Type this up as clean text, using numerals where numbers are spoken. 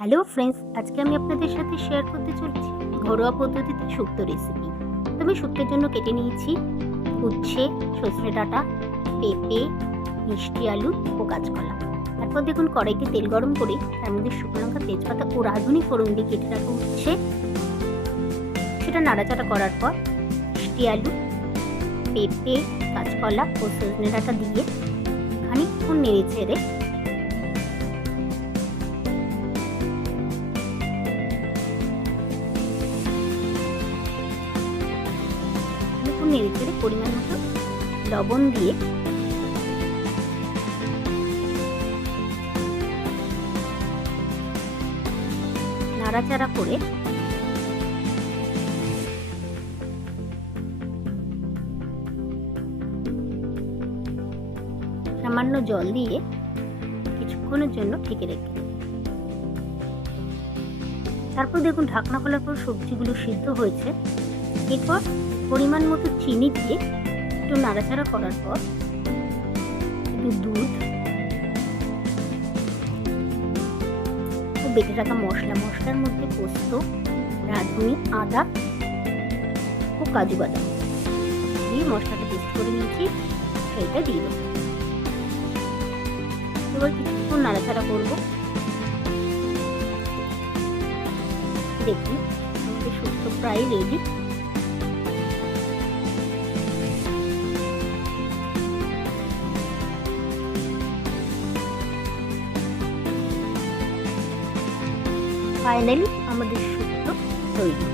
Hello friends, আজকে আমি আপনাদের সাথে শেয়ার করতে চলেছি ঘরোয়া পদ্ধতিতে শুক্তো রেসিপি। আমি শুক্তোর জন্য কেটে নিয়েছি উচ্ছে, সজনে ডাঁটা, পেঁপে, মিষ্টি আলু ও কাঁচকলা। তারপর দেখুন কড়াইতে তেল গরম করে তার মধ্যে শুকনো লঙ্কা, তেজপাতা ও রাঁধুনি ফোড়ন দিয়ে কেটে রাখা উচ্ছে, সেটা নাড়াচাড়া করার পর মিষ্টি আলু, পেঁপে, কাঁচকলা ও সজনে ডাঁটা দিয়ে খানিকক্ষণ নেড়ে চেড়ে নেড়ে চেড়ে পরিমাণ মতো লবণ দিয়ে নাড়াচাড়া করে সামান্য জল দিয়ে কিছুক্ষণের জন্য ঢেকে রেখে, তারপর দেখুন ঢাকনা খোলার পর সবজিগুলো সিদ্ধ হয়েছে। এরপর পরিমাণ মতো চিনি দিয়ে একটু নাড়াচাড়া করার পর একটু দুধ ও বেটে রাখা মশলার মধ্যে পোস্ত, রাঁধুনি, আদা ও কাজু বাদাম দিয়ে মশলাটা পেস্ট করে নিয়েছি, সেইটা দিয়ে দেবো। এবার কিছুক্ষণ নাড়াচাড়া করবো। দেখুন আমাদের শুক্তো প্রায় রেডি। ফাইনালি আমাদের শুক্তো তৈরি।